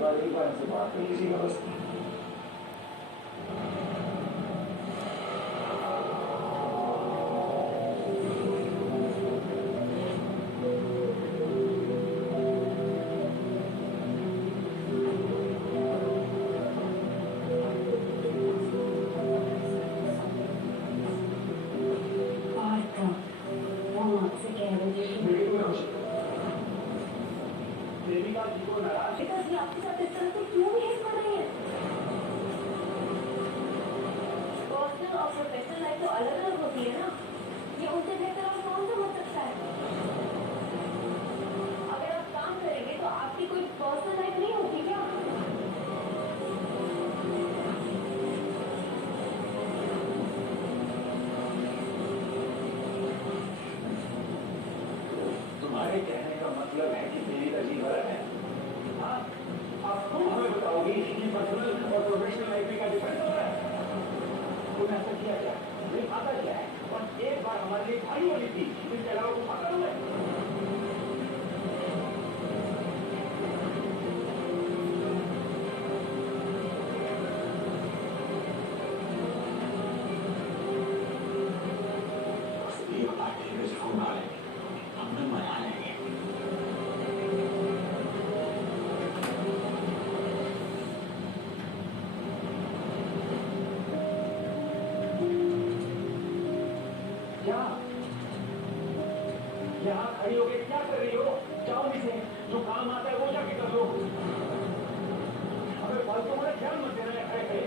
बार एक बार से बात कर लीजिएगा बस। देविका जी को नाराज पिताजी आपके साथ इस तरह से क्यों बिहेव कर रही है? पर्सनल और प्रोफेशनल लाइफ तो अलग अलग होती है ना। ये उनसे बेहतर और कौन सा हो सकता है? अगर आप काम करेंगे तो आपकी कोई पर्सनल लाइफ नहीं होती क्या? तुम्हारे कहने का मतलब है कि देविका जी गलत है? हाँ, अब तुम हमें बताओगी कि पर्सनल और प्रोफेशनल लाइफ में क्या डिफरेंस होता है? तुमने ऐसा किया क्या? नहीं आता क्या है? और एक बार हमारे लिए भाई वाली थी, इसके अलावा कुछ आता हुआ यहाँ खड़ी होके क्या कर रही हो? जाओ नीचे, जो काम आता है वो जाके कर लो। हमें फालतू में ध्यान मत देना है।